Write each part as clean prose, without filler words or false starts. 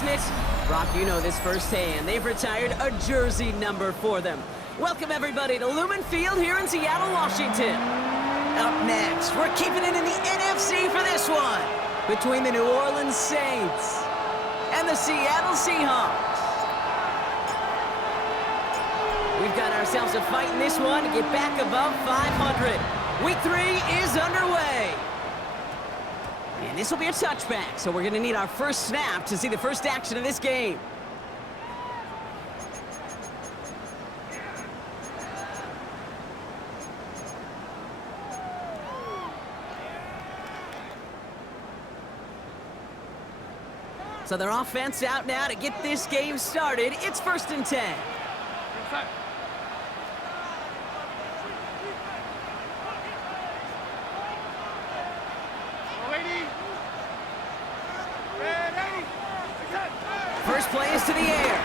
close-knit. Brock, you know this firsthand. They've retired a jersey number for them. Welcome, everybody, to Lumen Field here in Seattle, Washington. Up next, we're keeping it in the NFC for this one. Between the New Orleans Saints and the Seattle Seahawks. We've got ourselves a fight in this one to get back above 500. Week 3 is underway. And this will be a touchback, so we're going to need our first snap to see the first action of this game. So their offense out now to get this game started. It's 1st and 10. First play is to the air.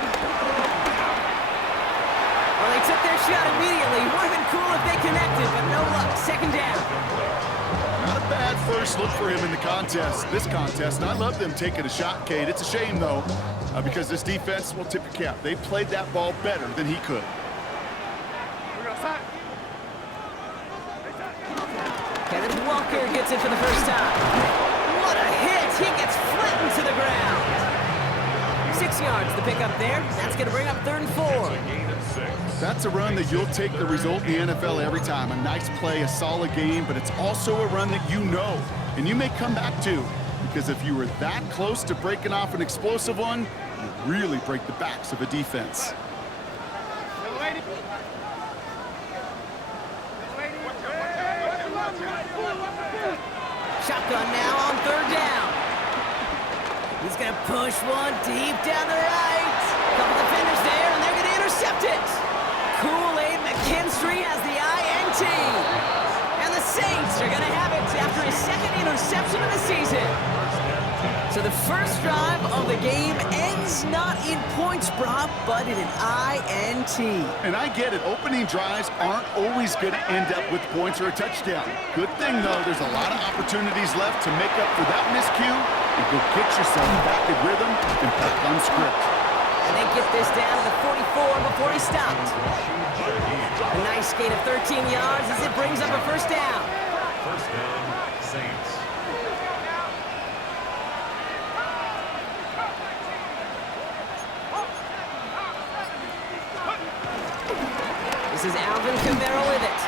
Well, they took their shot immediately. Would have been cool if they connected, but no luck. 2nd down. Not a bad first look for him in the this contest. And I love them taking a shot, Kate. It's a shame, though, because this defense will tip your cap. They played that ball better than he could. Kenneth Walker gets it for the first time. What a hit! He gets flattened to the ground. 6 yards to pick up there. That's going to bring up 3rd and 4. That's a run that you'll take the result in the NFL every time. A nice play, a solid game, but it's also a run that you know, and you may come back to, because if you were that close to breaking off an explosive one, you really break the backs of a defense. Shotgun now on 3rd down. He's going to push one deep down the right. Couple defenders there, and they're going to intercept it. Kool-Aid McKinstry has the INT. And the Saints are going to have it after his 2nd interception of the season. So the first drive of the game ends not in points, Brock, but in an INT. And I get it. Opening drives aren't always going to end up with points or a touchdown. Good thing, though, there's a lot of opportunities left to make up for that miscue and go get yourself back in rhythm and back on script. And they get this down to the 44 before he stopped. A nice gain of 13 yards as it brings up a 1st down. 1st down, Saints. This is Alvin Kamara with it.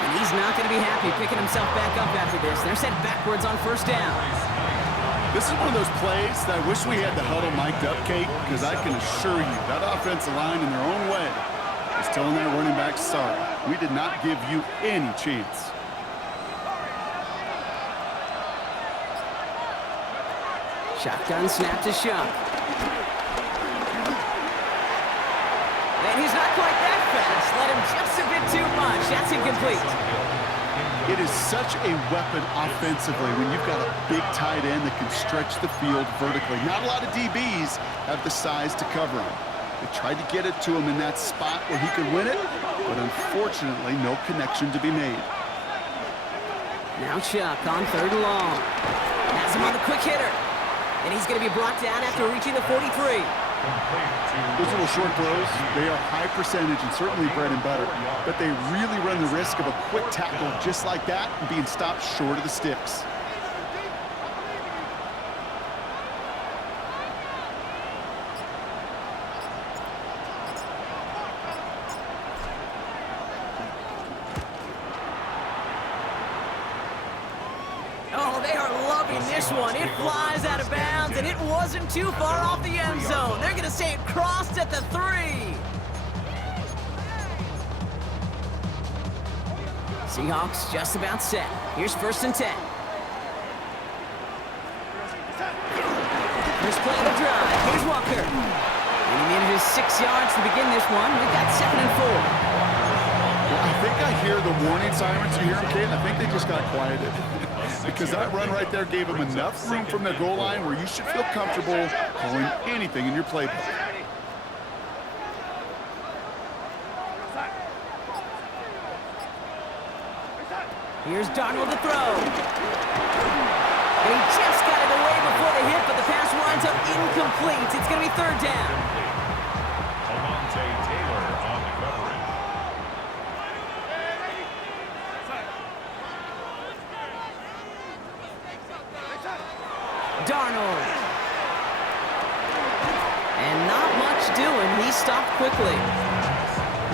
And he's not going to be happy picking himself back up after this. They're set backwards on 1st down. This is one of those plays that I wish we had the huddle mic'd up, Kate, because I can assure you that offensive line in their own way is telling that running back, sorry, we did not give you any chance. Shotgun snap to Shuck. And he's not quite that fast. Let him just a bit too much. That's incomplete. It is such a weapon offensively when you've got a big tight end that can stretch the field vertically. Not a lot of DBs have the size to cover him. They tried to get it to him in that spot where he could win it, but unfortunately, no connection to be made. Now Chuck on 3rd and long. Has him on the quick hitter. And he's going to be brought down after reaching the 43. Those little short throws, they are high percentage and certainly bread and butter, but they really run the risk of a quick tackle just like that and being stopped short of the sticks. Oh, they are loving this one. It flies out of bounds, and it wasn't too far off the end zone. They're going to say it crossed at the 3. Seahawks just about set. Here's 1st and 10. First play of the drive. Here's Walker. And he needed his 6 yards to begin this one. We've got 2nd and 4. Well, I think I hear the warning sirens. You hear them, Kate? I think they just got quieted. Because that run right there gave them enough room from the goal line where you should feel comfortable calling anything in your playbook. Here's Darnold to throw. And he just got it away before the hit, but the pass winds up incomplete. It's going to be third down. Almonte Taylor on the coverage. Darnold. And not much doing. He stopped quickly.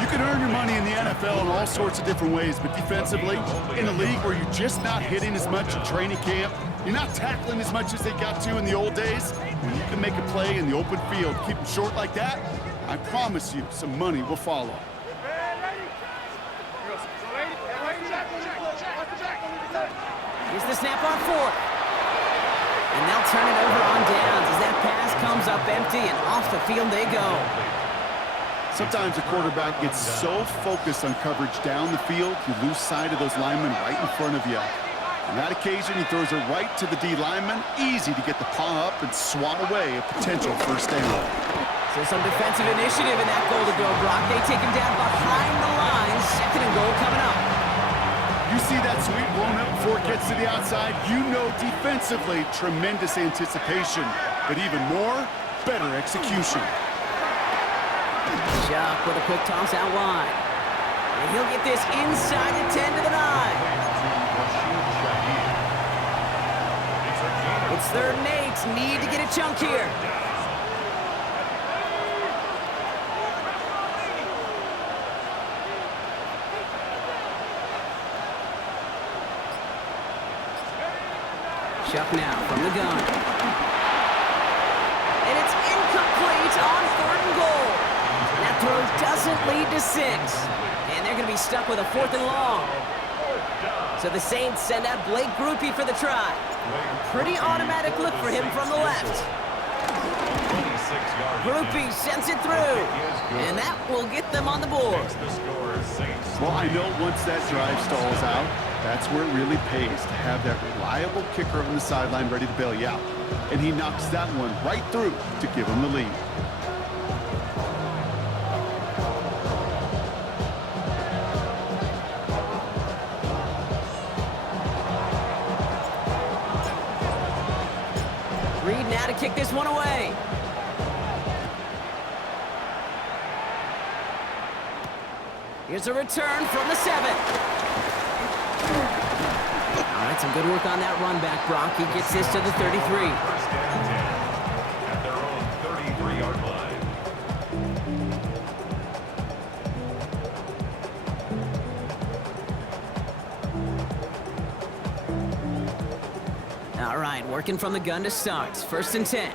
You can earn your money in the NFL in all sorts of different ways, but defensively, in a league where you're just not hitting as much in training camp, you're not tackling as much as they got to in the old days, when you can make a play in the open field, keep them short like that, I promise you some money will follow. Here's the snap on fourth. And they'll turn it over on downs as that pass comes up empty and off the field they go. Sometimes a quarterback gets so focused on coverage down the field, you lose sight of those linemen right in front of you. On that occasion, he throws it right to the D lineman. Easy to get the paw up and swat away a potential first down. So some defensive initiative in that goal to go, Brock. They take him down behind the line. Second and goal coming up. You see that sweep blown up before it gets to the outside, you know defensively, tremendous anticipation. But even more, better execution. Chuck with a quick toss out wide. And he'll get this inside the 10 to the 9. It's third and 8. Need to get a chunk here. Chuck now from the gun. And it's incomplete on third and goal. That throw doesn't lead to 6. And they're going to be stuck with a fourth and long. So the Saints send out Blake Grupe for the try. Pretty automatic look for him from the left. Grupe sends it through. And that will get them on the board. Well, I know once that drive stalls out, that's where it really pays to have that reliable kicker on the sideline ready to bail you out. And he knocks that one right through to give him the lead. Reed now to kick this one away. Here's a return from the 7. All right, some good work on that run back, Brock. He gets this to the 33. First down 10 at their own 33-yard line. All right, working from the gun to start. First and 10.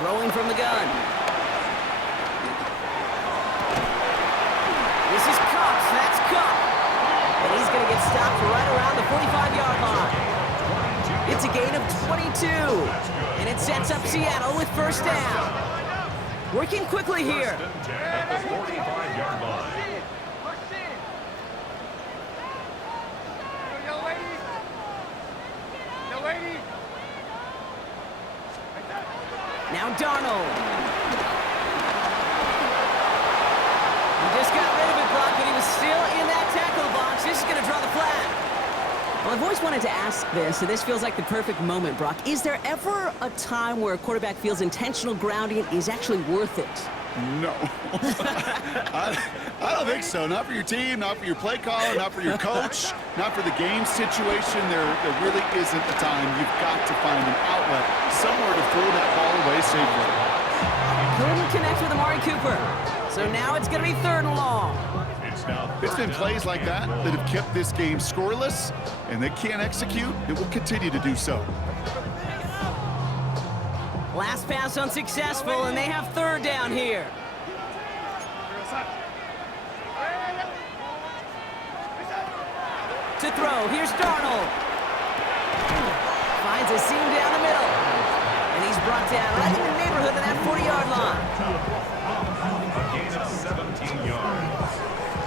Throwing from the gun. This is Cup. That's Cup. And he's going to get stopped right around the 45-yard line. It's a gain of 22. And it sets up Seattle with first down. Working quickly here. First and 10 at the 45-yard line. Now Darnold. He just got rid of it, Brock, but he was still in that tackle box. This is going to draw the flag. Well, I've always wanted to ask this, and this feels like the perfect moment, Brock. Is there ever a time where a quarterback feels intentional grounding is actually worth it? No. I don't think so. Not for your team, not for your play caller, not for your coach, not for the game situation. There really isn't a time. You've got to find an outlet, somewhere to throw that ball away safely. Couldn't connect with Amari Cooper. So now it's going to be third and long. It's been plays like that that have kept this game scoreless, and they can't execute. It will continue to do so. Last pass unsuccessful, and they have third down here. To throw, here's Darnold. Finds a seam down the middle. And he's brought down right in the neighborhood of that 40-yard line. A gain of 17 yards.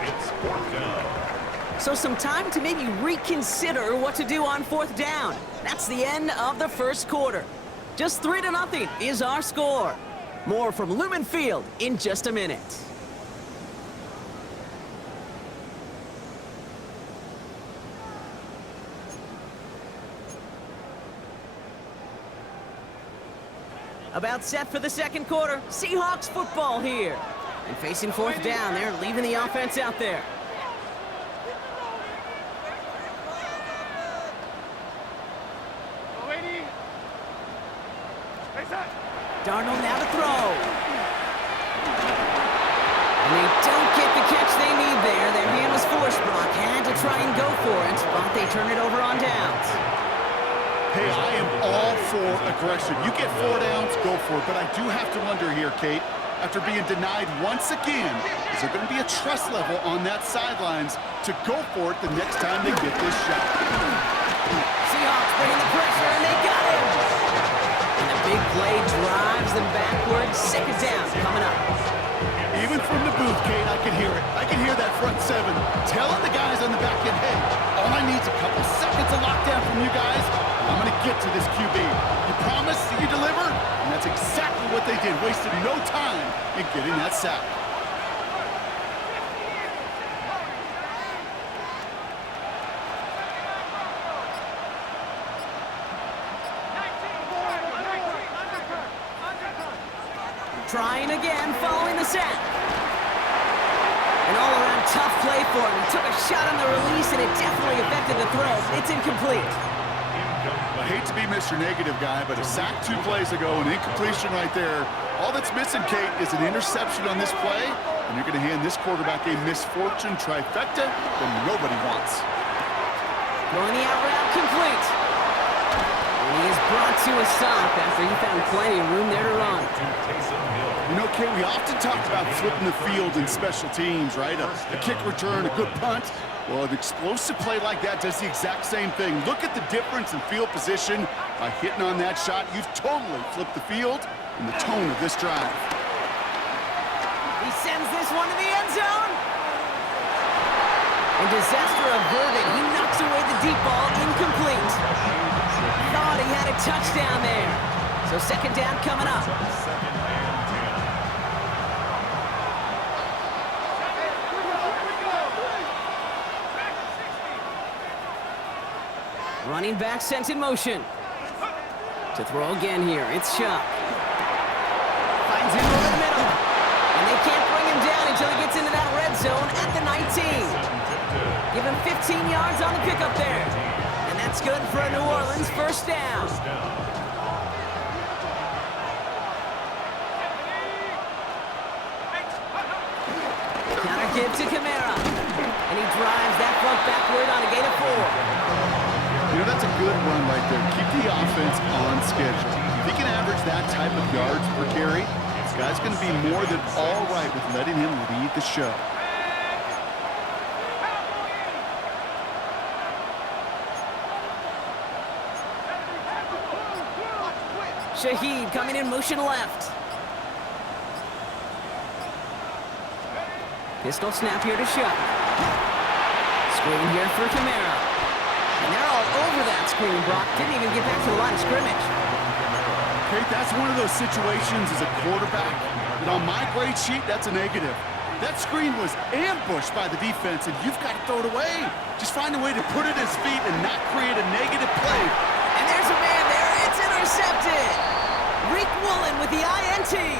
It's fourth down. So some time to maybe reconsider what to do on fourth down. That's the end of the first quarter. Just 3-0 is our score. More from Lumen Field in just a minute. About set for the second quarter. Seahawks football here. And facing fourth down, they're leaving the offense out there. Darnold now to throw. And they don't get the catch they need there. Their hand was forced. Brock had to try and go for it, but they turn it over on downs. Hey, I am all for aggression. You get 4 downs, go for it. But I do have to wonder here, Kate, after being denied once again, is there going to be a trust level on that sidelines to go for it the next time they get this shot? Seahawks bringing the pressure, and they got him. And the big play drives them backwards. Second down coming up. Even from the booth, Kate, I can hear it. I can hear that front seven telling the guys on the back end, hey, all I need is a couple seconds of lockdown from you guys. I'm going to get to this QB. You promise, you deliver? And that's exactly what they did. Wasted no time in getting that sack. Trying again, following the sack. An all-around tough play for him. He took a shot on the release, and it definitely affected the throw. It's incomplete. I hate to be Mr. Negative guy, but a sack 2 plays ago, an incompletion right there. All that's missing, Kate, is an interception on this play, and you're going to hand this quarterback a misfortune trifecta that nobody wants. Throwing the out route complete. And he is brought to a stop after he found plenty of room there to run. You know, Kate, we often talk about flipping the field in special teams, right? A kick return, a good punt. Well, an explosive play like that does the exact same thing. Look at the difference in field position. By hitting on that shot, you've totally flipped the field and the tone of this drive. He sends this one to the end zone. And disaster averted. He knocks away the deep ball, incomplete. Thought he had a touchdown there. So second down coming up. Running back sent in motion. To throw again here, it's Chuck. Finds him over the middle. And they can't bring him down until he gets into that red zone at the 19. Give him 15 yards on the pickup there. And that's good for a New Orleans first down. Counter give to Kamara. And he drives that front backward on a gain of 4. You know, that's a good run right there. Keep the offense on schedule. If he can average that type of yards per carry, this guy's going to be more than all right with letting him lead the show. Shaheed coming in motion left. Pistol snap here to Shuck. Screen here for Kamara. And they're all over that screen, Brock. Didn't even get back to the line of scrimmage. Kate, that's one of those situations as a quarterback that on my grade sheet, that's a negative. That screen was ambushed by the defense, and you've got to throw it away. Just find a way to put it at his feet and not create a negative play. And there's a man there. It's intercepted. Reek Woolen with the INT.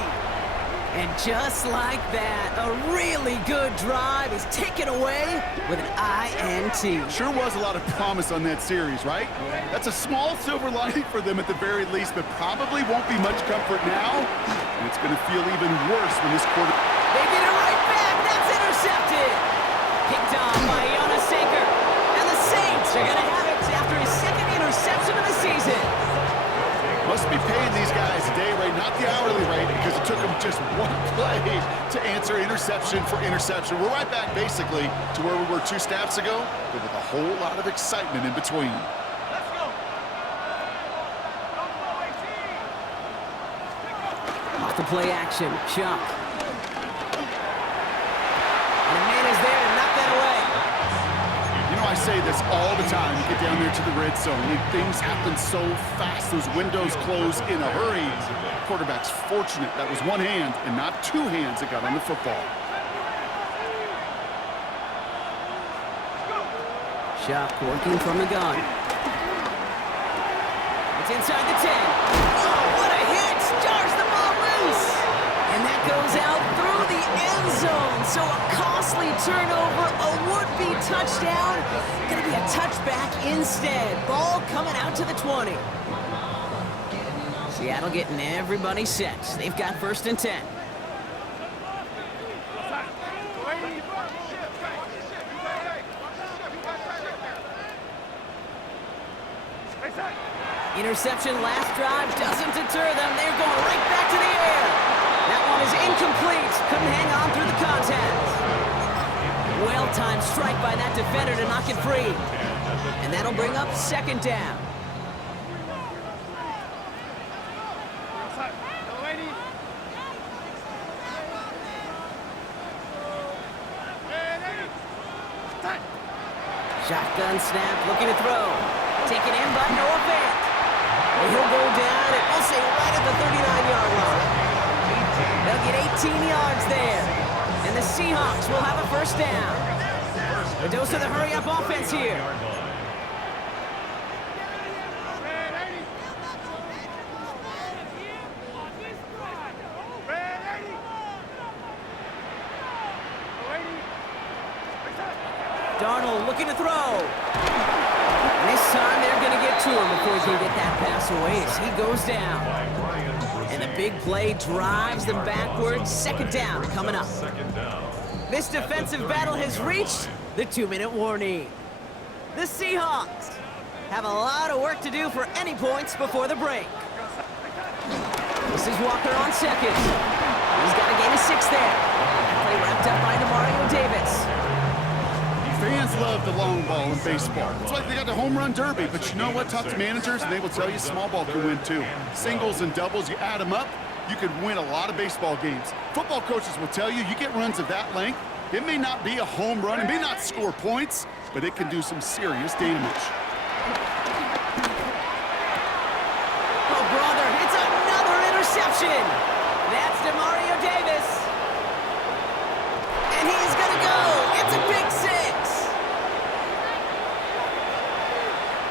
And just like that, a really good drive is taken away with an INT. Sure was a lot of promise on that series, right? That's a small silver lining for them at the very least, but probably won't be much comfort now. And it's going to feel even worse when this quarter... They get it right back. That's intercepted. Picked off by Jonas Sanker. And the Saints are going to have it after his second interception of the season. Must be paying these guys a day rate, not the hourly rate, because it took them just one play to answer interception for interception. We're right back, basically, to where we were 2 snaps ago, but with a whole lot of excitement in between. Let's go. Off the play action, Chuck. And a man is there to knock that away. You know, I say this all the time. You get down there to the red zone, and things happen so fast. Those windows close in a hurry. Quarterback's fortunate that was one hand and not two hands that got on the football. Shock working from the gun. It's inside the 10. Oh, what a hit! Jars the ball loose! And that goes out through the end zone. So a costly turnover, a would-be touchdown. Gonna be a touchback instead. Ball coming out to the 20. Seattle getting everybody set. They've got 1st and 10. Interception last drive doesn't deter them. They're going right back to the air. That one is incomplete. Couldn't hang on through the contact. Well-timed strike by that defender to knock it free. And that'll bring up 2nd down. Shotgun snap, looking to throw. Taken in by Noah Fant. And he'll go down, and we'll say right at the 39-yard line. They'll get 18 yards there. And the Seahawks will have a 1st down. A dose of the hurry-up offense here. Darnold looking to throw. This time they're going to get to him before he can get that pass away as he goes down. And the big play drives them backwards. 2nd down coming up. This defensive battle has reached the 2-minute warning. The Seahawks have a lot of work to do for any points before the break. This is Walker on 2nd. He's got a gain of 6 there. Play wrapped up by Mario Davis. Fans love the long ball in baseball. It's like they got the home run derby, but you know what? Talk to managers, and they will tell you small ball can win too. Singles and doubles, you add them up, you could win a lot of baseball games. Football coaches will tell you, you get runs of that length, it may not be a home run, it may not score points, but it can do some serious damage. Oh, brother, it's another interception. That's DeMario Davis. And he's going to go. It's a big 6.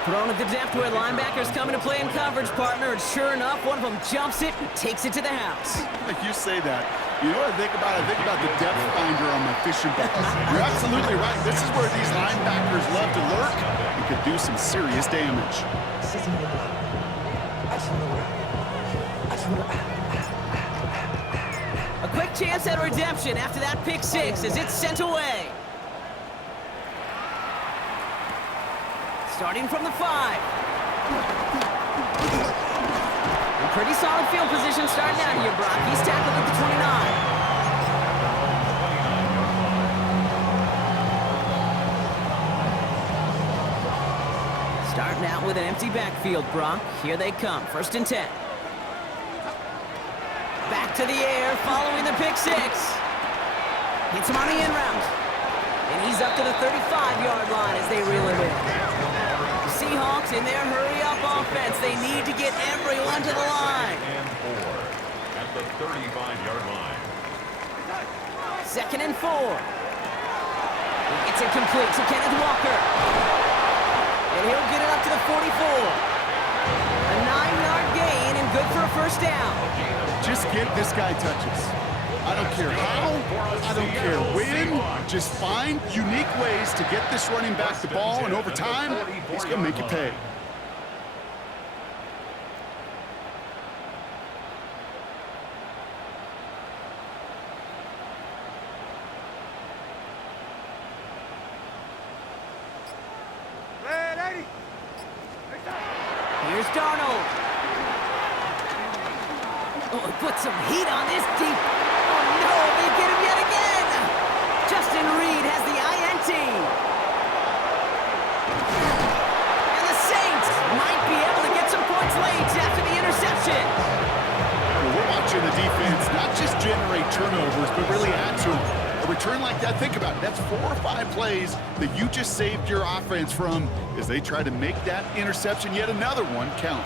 Thrown at the depth where linebackers coming to play in coverage, partner, and sure enough, one of them jumps it and takes it to the house. Like you say that. You know what I think about? I think about the depth finder on my fishing boat. You're absolutely right. This is where these linebackers love to lurk and could do some serious damage. A quick chance at redemption after that pick 6 as it's sent away. Starting from the 5. A pretty solid field position starting out here, Brock. He's tackled at the 29. Starting out with an empty backfield, Brock. Here they come. 1st and 10. Back to the air, following the pick 6. Hits him on the in route. And he's up to the 35-yard line as they reel him in. Seahawks in their hurry-up offense. They need to get everyone to the line. And 4 at the 35-yard line. 2nd and 4. It's incomplete to Kenneth Walker. And he'll get it up to the 44. A 9-yard gain and good for a 1st down. Just get this guy touches. I don't care how, I don't care when, just find unique ways to get this running back the ball, and over time, he's going to make you pay. Here's Darnold. Oh, he put some heat on this deep. Oh, no, they get him yet again. Justin Reed has the INT. And the Saints might be able to get some points late after the interception. Well, we're watching the defense not just generate turnovers, but really add to them. A return like that, think about it. That's 4 or 5 plays that you just saved your offense from as they try to make that interception, yet another one, count.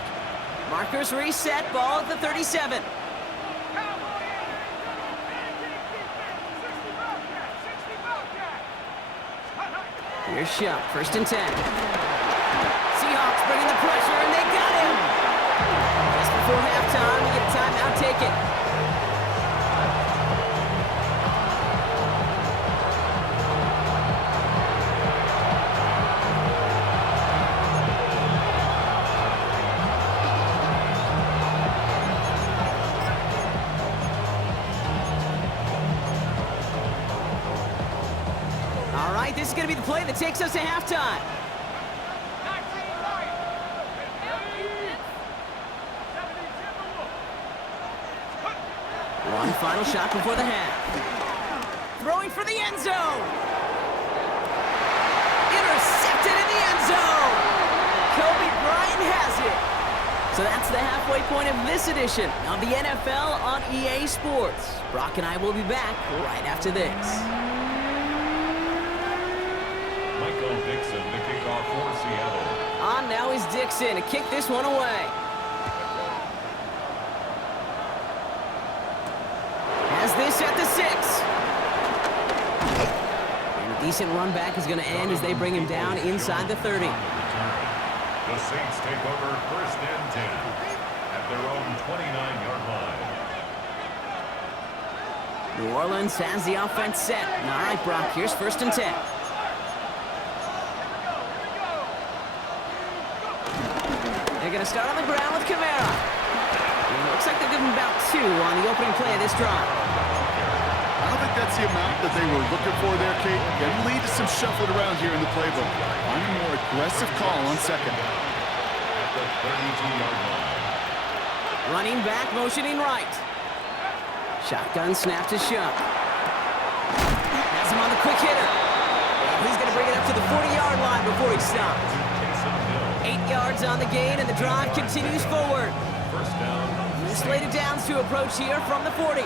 Markers reset, ball at the 37. Here's Shuck, 1st and 10. Seahawks bringing the pressure, and they got him! Just before halftime, we get a timeout, take it. All right, this is going to be the play that takes us to halftime. One final shot before the half. Throwing for the end zone. Intercepted in the end zone. Kobe Bryant has it. So that's the halfway point of this edition of the NFL on EA Sports. Brock and I will be back right after this. Michael Dixon, the kickoff for Seattle. On now is Dixon to kick this one away. Has this at the 6. And a decent run back is going to end as they bring him down inside the 30. The Saints take over 1st and 10 at their own 29-yard line. New Orleans has the offense set. All right, Brock, here's 1st and 10. They're going to start on the ground with Kamara. And it looks like they're giving about 2 on the opening play of this drive. I don't think that's the amount that they were looking for there, Kate. Can lead to some shuffling around here in the playbook. Find a more aggressive call on 2nd. At the 32-yard line. Running back, motioning right. Shotgun snap to Shuck. Has him on the quick hitter. And he's going to bring it up to the 40-yard line before he stops. 8 yards on the gain, and the drive continues forward. 1st down. Slated downs to approach here from the 40.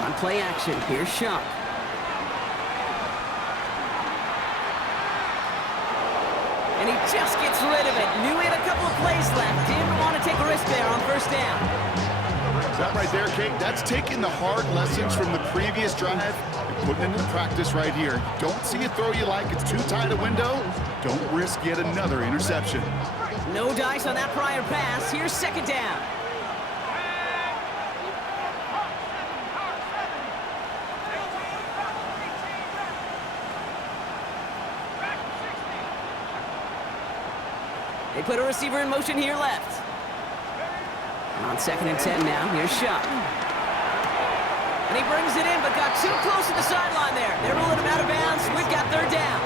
On play action, here's Shuck. And he just gets rid of it. Knew he had a couple of plays left. Didn't want to take a risk there on 1st down. That right there, Kate, that's taking the hard lessons from the previous drive and putting it into practice right here. Don't see a throw you like, it's too tight a window. Don't risk yet another interception. No dice on that prior pass. Here's 2nd down. They put a receiver in motion here left. On 2nd and 10 now, here's Shuck. And he brings it in, but got too close to the sideline there. They're rolling him out of bounds. We've got 3rd down.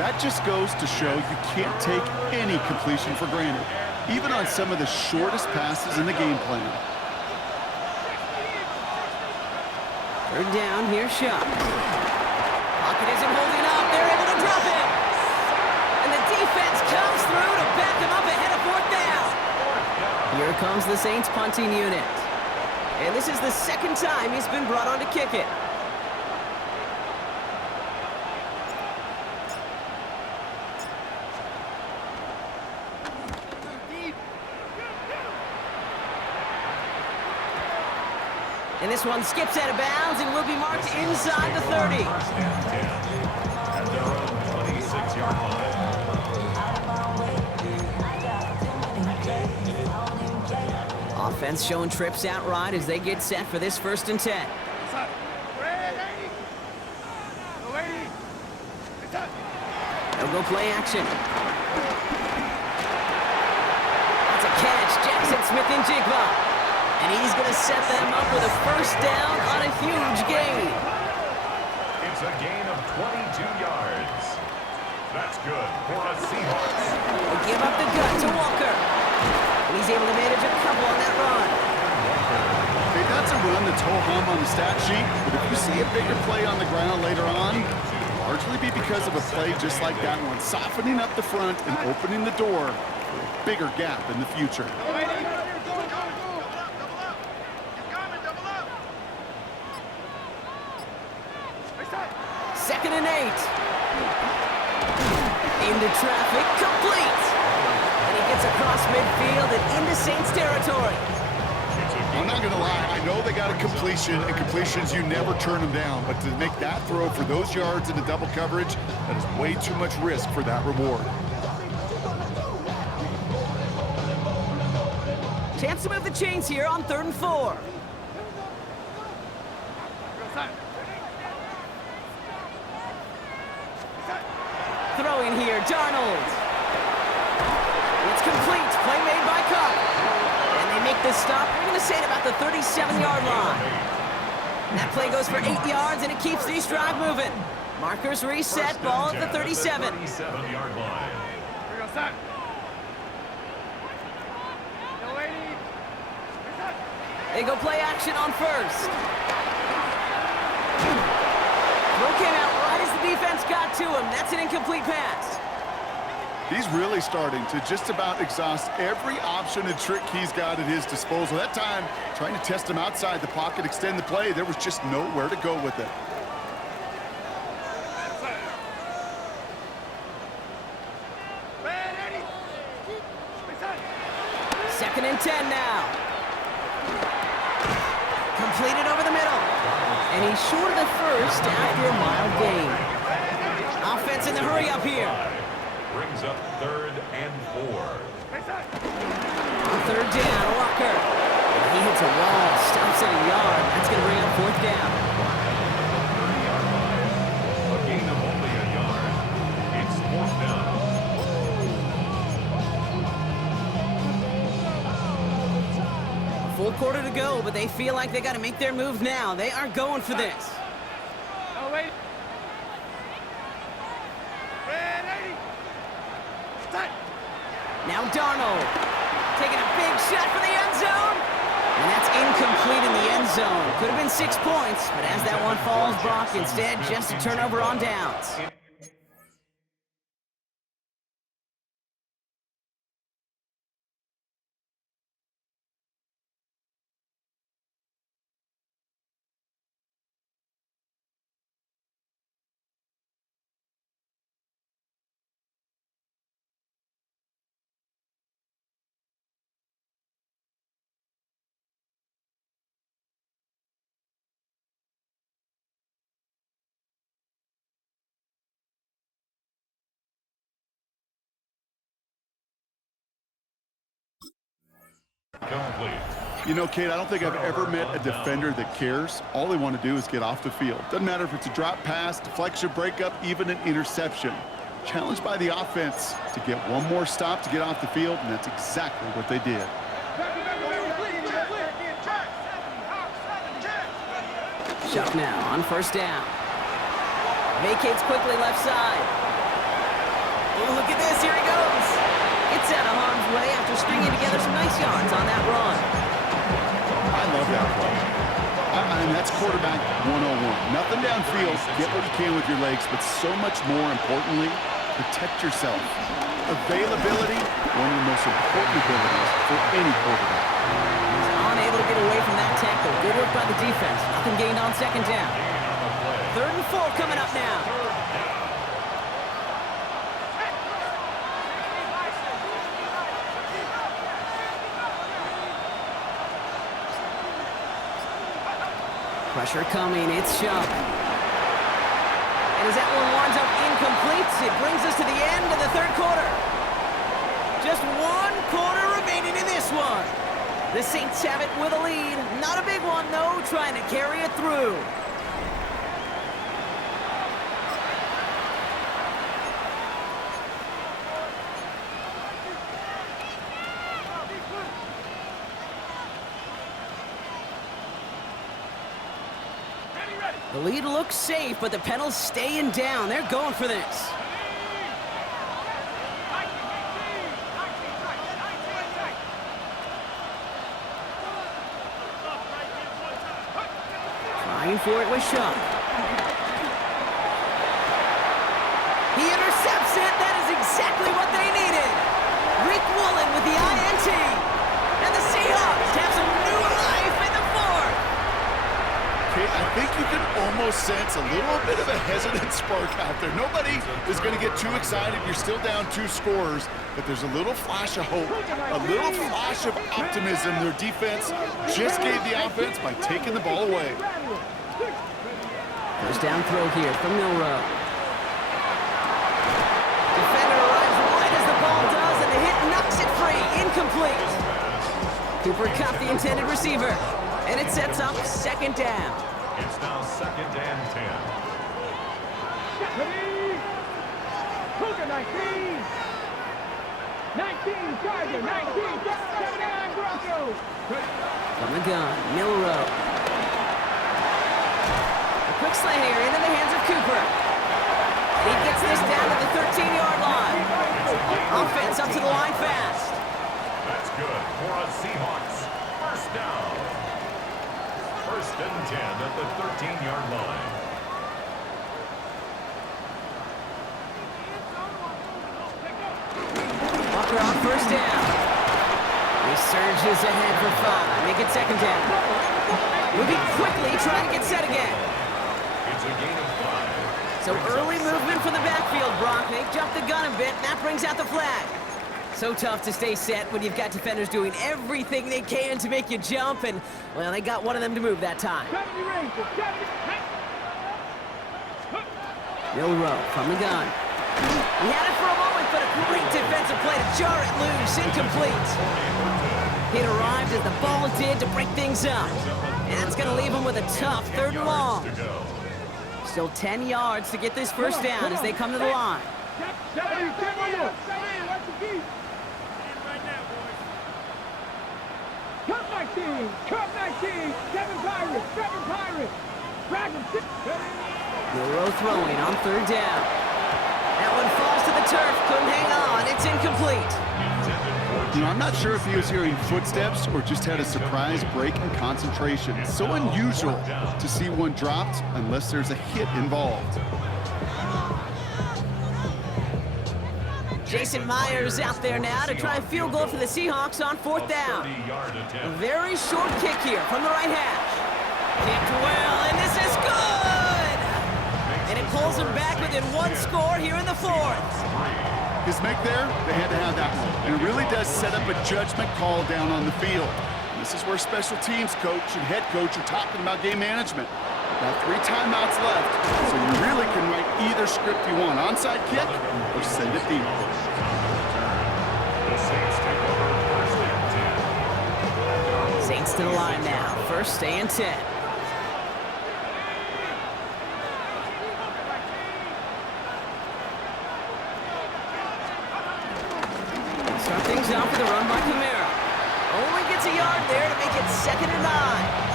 That just goes to show you can't take any completion for granted, even on some of the shortest passes in the game plan. 3rd down, here's Shuck. Pocket isn't holding up. They're able to drop it. And the defense comes through to back him up ahead of 4th down. Here comes the Saints punting unit. And this is the 2nd time he's been brought on to kick it. And this one skips out of bounds and will be marked inside the 30. 1st and 10 at their own 26-yard line. Offense showing trips out right as they get set for this 1st and 10. They'll go play action. That's a catch. Jackson Smith-Njigba. And he's going to set them up with a 1st down on a huge gain. It's a gain of 22 yards. That's good for the Seahawks. They give up the gut to Walker. And he's able to manage a couple on that run. Okay, that's a run that's ho-hum on the stat sheet, but if you see a bigger play on the ground later on, it'll largely be because of a play just like that one, softening up the front and opening the door for a bigger gap in the future. right. Into traffic, complete. And he gets across midfield and into Saints territory. I'm not going to lie. I know they got a completion, and completions, you never turn them down. But to make that throw for those yards into double coverage, that is way too much risk for that reward. Chance to move the chains here on 3rd and 4. Throwing here, Darnold. It's complete. Play made by Cook. And they make the stop. We're going to say it about the 37-yard line. That play goes for 8 yards, and it keeps this drive moving. Markers reset. Ball at the 37. 37-yard line. They go play action on 1st. Throw came out right as the defense got to him. That's an incomplete pass. He's really starting to just about exhaust every option and trick he's got at his disposal. That time, trying to test him outside the pocket, extend the play, there was just nowhere to go with it. Second and 10 now. Completed over the middle. And he's short of the first after a mild gain. Offense in the hurry up here. Brings up 3rd and 4. On 3rd down, Walker. And he hits a wall, stops at a yard. That's going to bring up 4th down. 30-yard line. A gain of only a yard. It's 4th down. Full quarter to go, but they feel like they got to make their move now. They are going for this. Now Darnold taking a big shot for the end zone. And that's incomplete in the end zone. Could have been 6 points, but as that one falls, Brock, instead just a turnover on downs. Complete. You know, Kate, I don't think I've ever met a defender that cares. All they want to do is get off the field. Doesn't matter if it's a drop pass, deflection, breakup, even an interception. Challenged by the offense to get one more stop to get off the field, and that's exactly what they did. Shuck now on 1st down. Vacates quickly left side. Oh, look at this. Here he goes. It's out of harm's way after stringing together some nice yards on that run. I love that play. I mean, that's quarterback 101. Nothing downfield. Get what you can with your legs, but so much more importantly, protect yourself. Availability, one of the most important abilities for any quarterback. He's unable to get away from that tackle. Good work by the defense. Nothing gained on 2nd down. 3rd and 4 coming up now. Pressure coming, it's Shuck. And as that one winds up incomplete, it brings us to the end of the 3rd quarter. Just 1 quarter remaining in this one. The Saints have it with a lead. Not a big one, though, trying to carry it through. The lead looks safe, but the pedals staying down. They're going for this. Trying for it with Shuck. He intercepts it. That is exactly what they needed. Rick Woolen with the INT. And the Seahawks have some new life in the 4th. Kate, I think you can almost sense a little bit of a hesitant spark out there. Nobody is going to get too excited. You're still down 2 scores, but there's a little flash of hope, a little flash of optimism. Their defense just gave the offense by taking the ball away. First down throw here from Milrow. Defender arrives right as the ball does, and the hit knocks it free. Incomplete. Cooper caught the intended receiver, and it sets up second down. It's now 2nd and 10. Cougar 19. 19, Charger, 19, 79 Broncos. From the gun, Milrow. A quick slay here into the hands of Cooper. He gets this down to the 13-yard line. Offense up to the line fast. That's good for a Seahawks first down. 1st and 10 at the 13-yard line. Walker on first down. He surges ahead for 5. Make it second down. Moving quickly, trying to get set again. It's a gain of 5. So early movement from the backfield, Brock. They jumped the gun a bit, and that brings out the flag. So tough to stay set when you've got defenders doing everything they can to make you jump, and, well, they got one of them to move that time. Milrow from the gun. He had it for a moment, but a great defensive play to jar it loose. Incomplete. It arrived as the ball did to break things up. And that's going to leave him with a tough 3rd and long. Still 10 yards to get this first down as they come to the line. Cup 19, 7 Pirates, 7 Pirates. Milrow throwing on 3rd down. That one falls to the turf, couldn't hang on, it's incomplete. You know, I'm not sure if he was hearing footsteps or just had a surprise break in concentration. It's so unusual to see one dropped unless there's a hit involved. Jason Myers out there now to try a field goal for the Seahawks on 4th down. A very short kick here from the right hash. Kicked well, and this is good! And it pulls them back within 1 score here in the 4th. His make there, they had to have that one. And it really does set up a judgment call down on the field. This is where special teams coach and head coach are talking about game management. Got 3 timeouts left, so you really can write either script you want. Onside kick or send it deep. The Saints take over 1st and 10. Saints to the line now, 1st and 10. Start things off with a run by Camara. Only gets a yard there to make it 2nd and 9.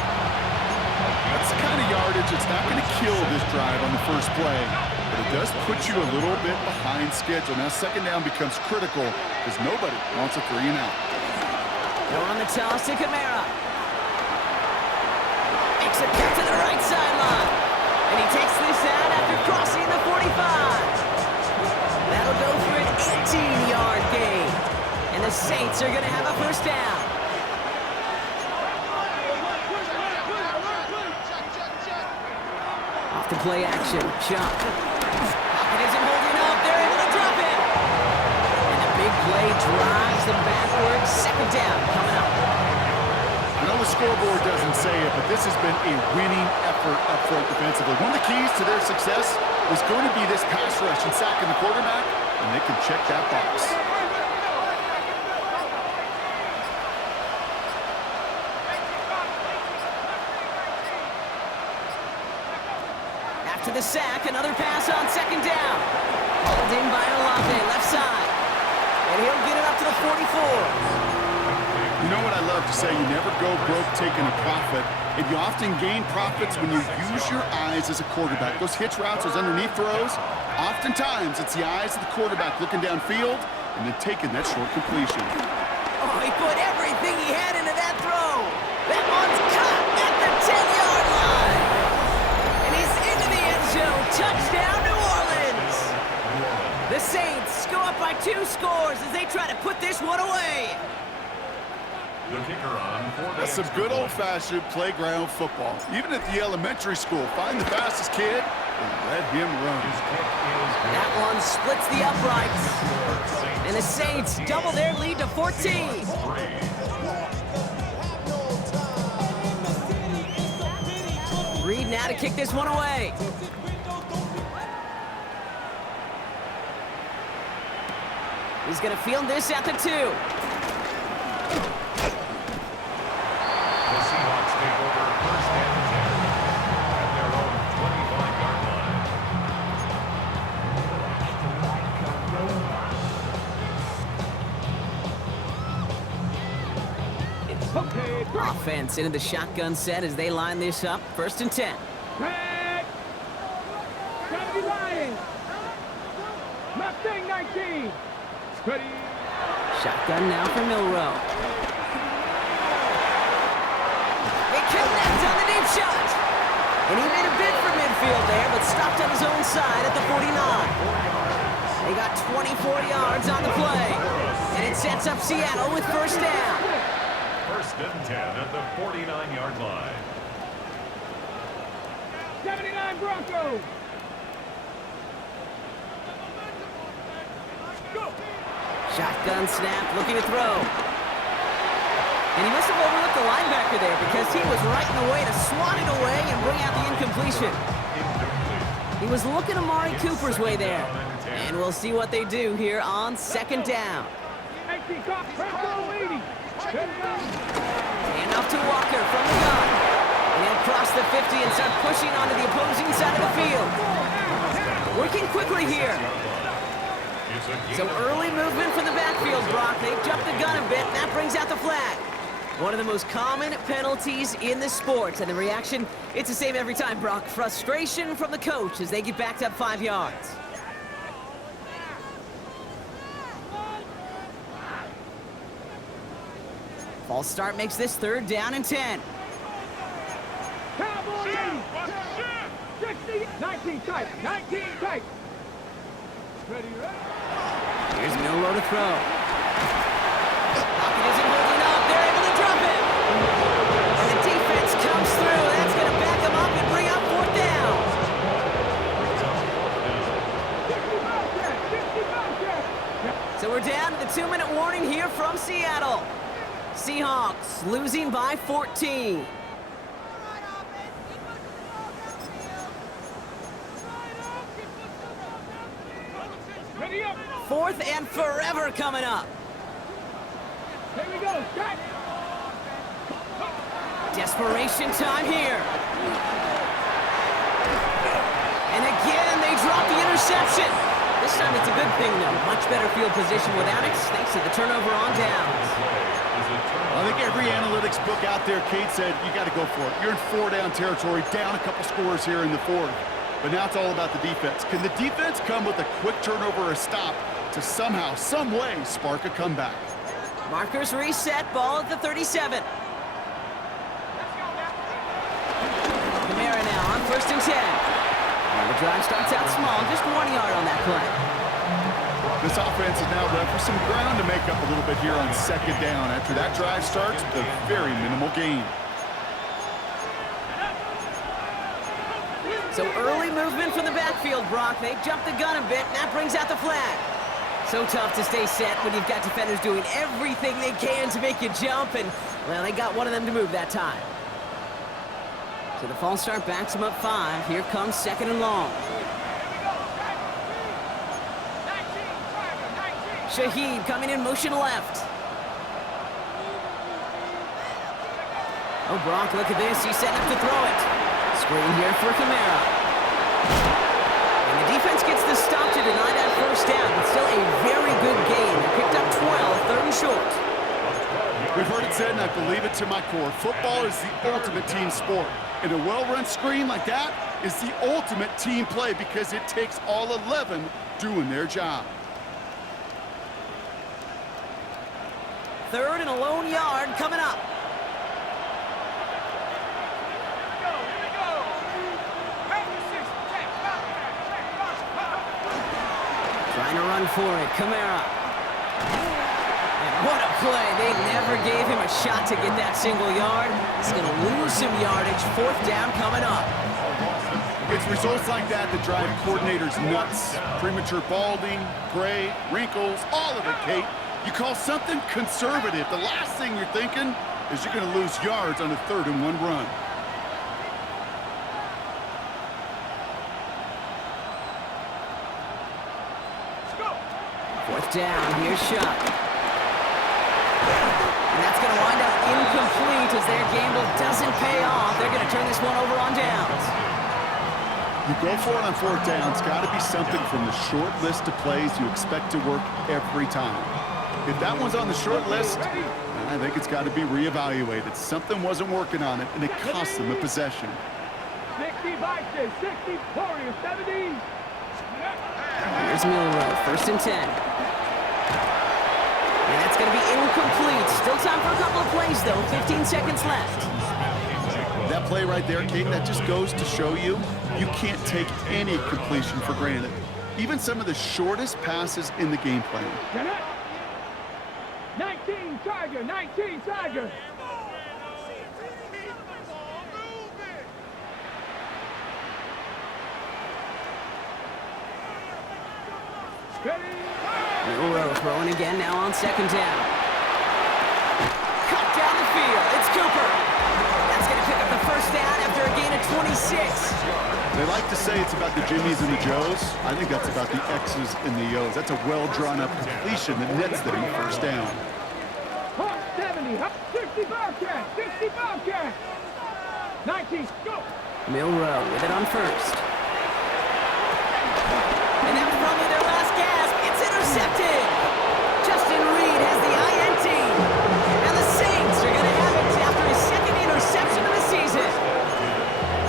That's the kind of yardage that's not going to kill this drive on the first play, but it does put you a little bit behind schedule. Now 2nd down becomes critical because nobody wants a 3 and out. They're on the toss to Camara. Makes a cut to the right sideline. And he takes this out after crossing the 45. That'll go for an 18-yard gain. And the Saints are going to have a first down. Off to play action. Jump. Pocket isn't holding up. They're able to drop it. And the big play drives them backwards. 2nd down coming up. I know the scoreboard doesn't say it, but this has been a winning effort up front defensively. One of the keys to their success is going to be this pass rush and sacking the quarterback, and they can check that box. After the sack, another pass on 2nd down. Hauled in by Olave, left side. And he'll get it up to the 44. You know what I love to say, you never go broke taking a profit, and you often gain profits when you use your eyes as a quarterback. Those hitch routes, those underneath throws, oftentimes it's the eyes of the quarterback looking downfield and then taking that short completion. Oh, he put everything he had into that throw. That one's caught at the 10-yard line. And he's into the end zone. Touchdown, New Orleans. The Saints go up by 2 scores as they try to put this one away. The kicker run for the That's some extra good point. old-fashioned playground football. Even at the elementary school, find the fastest kid and let him run. His kick is good. That one splits the uprights. And the Saints double their lead to 14. Reed now to kick this one away. He's going to field this at the 2. The Seahawks take over first and 10 at their own 25-yard Okay, break. Offense into the shotgun set as they line this up. First and 10. Back. Gotta be lying. Mustang 19. Ready. Shotgun now for Milrow. They connect on the deep shot. And he made a bid for midfield there, but stopped on his own side at the 49. They got 24 yards on the play. And it sets up Seattle with first down. First and 10 at the 49-yard line. 79 Broncos. Go. Shotgun snap, looking to throw. And he must have overlooked the linebacker there because he was right in the way to swat it away and bring out the incompletion. He was looking Amari Cooper's way there. And we'll see what they do here on second down. 18 cop. Presto 80. And off to Walker from the gun. And he'll cross the 50 and start pushing onto the opposing side of the field. Working quickly here. So early movement from the backfield, Brock. They jumped the gun a bit, and that brings out the flag. One of the most common penalties in the sport. And the reaction, it's the same every time, Brock. Frustration from the coach as they get backed up 5 yards. False start makes this third down and 10. Cowboy 80. 60. 19 tight. 19 tight. Ready, ready. Here's Milrow to throw. Pocket isn't holding up. They're able to drop it. And the defense comes through. That's going to back them up and bring up fourth down. 60 So we're down to the 2-minute warning here from Seattle. Seahawks losing by 14. Ready up. Fourth and forever coming up. Here we go. Jack. Desperation time here. And again, they drop the interception. This time it's a good thing, though. Much better field position without it, thanks to the turnover on downs. I think every analytics book out there, Kate said, you got to go for it. You're in 4-down territory, down a couple scores here in the fourth. But now it's all about the defense. Can the defense come with a quick turnover or a stop to somehow, some way, spark a comeback? Markers reset, ball at the 37. Kamara now on first and 10. And the drive starts out small, just 1 yard on that play. This offense is now left with some ground to make up a little bit here on second down. After that drive starts, a very minimal gain. So early movement from the backfield, Brock. They jumped the gun a bit, and that brings out the flag. So tough to stay set when you've got defenders doing everything they can to make you jump, and, well, they got one of them to move that time. So the false start backs them up 5. Here comes second and long. Shaheed coming in motion left. Oh, Brock, look at this. He's setting up to throw it. Screen here for Kamara. And the defense gets the stop to deny that first down. But still a very good game. They picked up 12, third and short. We've heard it said, and I believe it to my core, football is the ultimate team sport. And a well-run screen like that is the ultimate team play because it takes all 11 doing their job. Third and a lone yard coming up. Trying to run for it, Kamara. And what a play. They never gave him a shot to get that single yard. He's going to lose some yardage. 4th down coming up. It's results like that that drive coordinators nuts. Premature balding, gray, wrinkles, all of it, Kate. You call something conservative. The last thing you're thinking is you're going to lose yards on a 3rd and 1 run. Fourth down, here's Shuck. And that's going to wind up incomplete as their gamble doesn't pay off. They're going to turn this one over on downs. You go for it on 4th down. It's got to be something from the short list of plays you expect to work every time. If that one's on the short list, I think it's got to be reevaluated. Something wasn't working on it, and it cost them a possession. 60 boxes, 60, 40, 70. Here's Milrow, 1st and 10. And that's going to be incomplete. Still time for a couple of plays, though. 15 seconds left. That play right there, Kate, that just goes to show you can't take any completion for granted. Even some of the shortest passes in the game plan. 19 Tiger, 19 Tiger. Milrow throwing again now on 2nd down. Cut down the field. It's Cooper. That's going to pick up the 1st down after a gain of 26. They like to say it's about the Jimmies and the Joes. I think that's about the X's and the O's. That's a well-drawn-up completion that nets them the 1st down. 70, 60 Bobcat, 60 Bobcat. 19, go. Milrow with it on 1st. And that was probably their last gasp. It's intercepted. Justin Reed has the INT. And the Saints are going to have it after his 2nd interception of the season.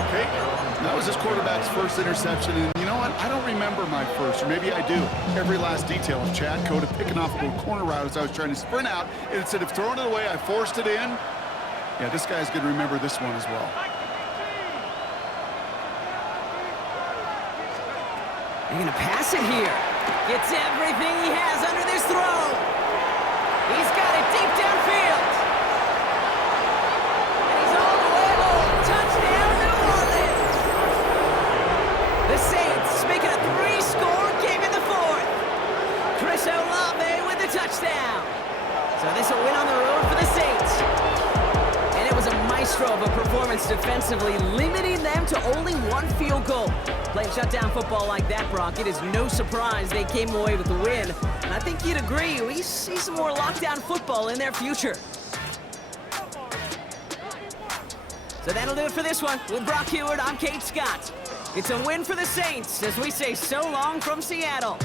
Okay, that was his quarterback's 1st interception. And you know what? I don't remember my 1st, or maybe I do. Every last detail of Chad Cota picking off a little corner route as I was trying to sprint out. And instead of throwing it away, I forced it in. Yeah, this guy's going to remember this one as well. They're going to pass it here. Gets everything he has under this throw. He's got it deep downfield. And he's all the way home. Touchdown, New Orleans. The Saints making a 3-score game in the 4th. Chris Olave with the touchdown. So this will win on the road for the Saints. And it was a maestro of a performance defensively, limiting them to only 1 field goal. Playing shutdown football like that, Brock, it is no surprise they came away with the win. And I think you'd agree, we see some more lockdown football in their future. So that'll do it for this one. With Brock Heward, I'm Kate Scott. It's a win for the Saints as we say so long from Seattle.